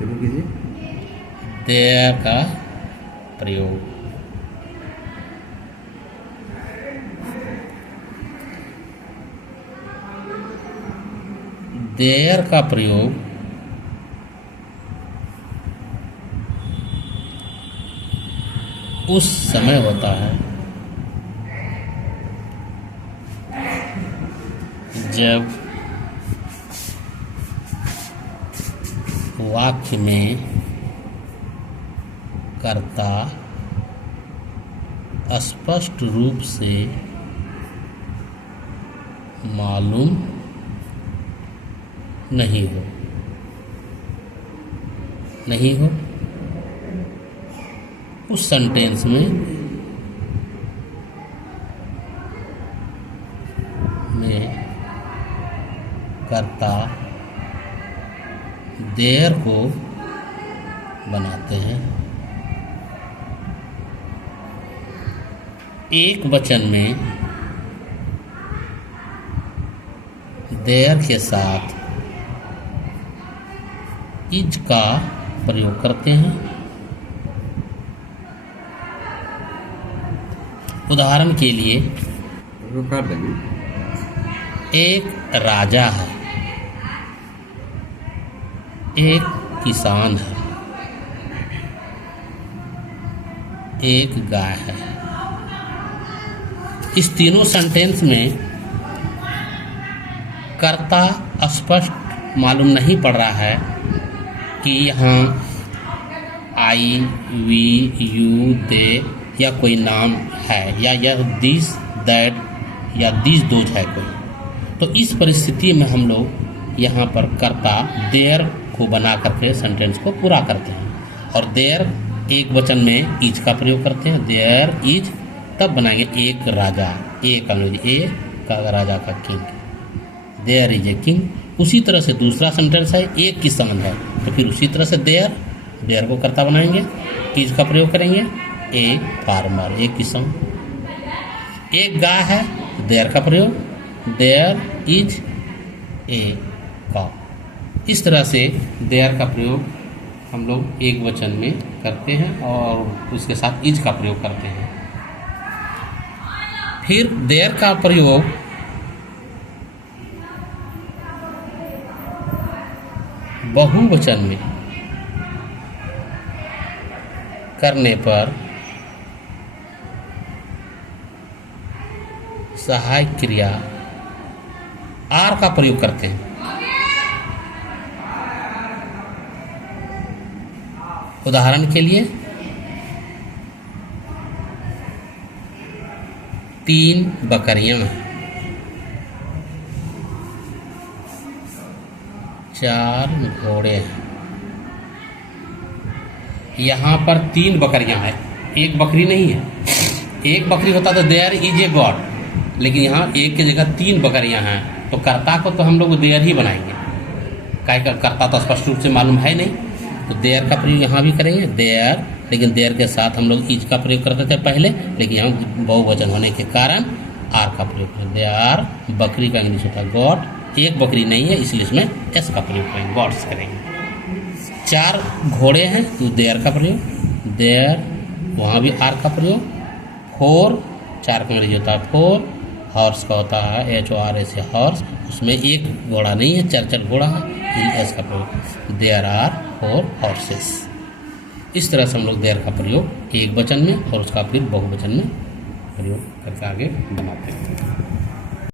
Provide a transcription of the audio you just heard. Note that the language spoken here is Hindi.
शुरू कीजिए। देयर का प्रयोग। देयर का प्रयोग उस समय होता है जब वाक्य में कर्ता स्पष्ट रूप से मालूम नहीं हो उस सेंटेंस में कर्ता देयर को बनाते हैं। एक वचन में देयर के साथ इज का प्रयोग करते हैं। उदाहरण के लिए एक राजा है, एक किसान है, एक गाय है। इस तीनों सेंटेंस में कर्ता स्पष्ट मालूम नहीं पड़ रहा है कि यहाँ आई, वी, यू, दे या कोई नाम है या यह दिस, दैट या दिस, दोज है कोई। तो इस परिस्थिति में हम लोग यहाँ पर कर्ता देयर को बना करके सेंटेंस को पूरा करते हैं। और देयर एक वचन में इज का प्रयोग करते हैं। देयर इज तब बनाएंगे एक राजा, एक अंग्रेजी ए का राजा का king, there is a king. उसी तरह से दूसरा सेंटेंस है एक किसान है, तो फिर उसी तरह से देयर को कर्ता बनाएंगे, इज का प्रयोग करेंगे, ए फार्मर, एक किसान। एक गाय है, देयर का प्रयोग, देयर इज ए काउ। इस तरह से देयर का प्रयोग हम लोग एक वचन में करते हैं और उसके साथ इज का प्रयोग करते हैं। फिर देयर का प्रयोग बहुवचन में करने पर सहायक क्रिया आर का प्रयोग करते हैं। उदाहरण के लिए 3 बकरियां, 4 घोड़े हैं। यहाँ पर 3 बकरियां हैं, एक बकरी नहीं है। एक बकरी होता तो देयर इज ए गॉड, लेकिन यहाँ एक की जगह 3 बकरियां हैं, तो कर्ता को तो हम लोग देयर ही बनाएंगे। काय का कर्ता तो स्पष्ट रूप से मालूम है नहीं, तो देयर का प्रयोग यहाँ भी करेंगे देयर, लेकिन देयर के साथ हम लोग इज का प्रयोग करते थे पहले, लेकिन यहाँ बहुवचन होने के कारण आर का प्रयोग करेंगे। देयर, बकरी का इंग्लिश होता है गॉड, एक बकरी नहीं है इसलिए इसमें एस का प्रयोग करेंगे, गॉड्स करेंगे। 4 घोड़े हैं तो देयर का प्रयोग, देयर, वहाँ भी आर का प्रयोग। 4, 4 का इंग्लिश होता है 4, हॉर्स का होता है HORS हॉर्स, उसमें एक घोड़ा नहीं है, 4 घोड़ा है, एस का प्रयोग, देयर आर 4 हॉर्सेस। इस तरह से हम लोग देयर का प्रयोग एक वचन में और उसका फिर बहुवचन में प्रयोग करके आगे बनाते हैं।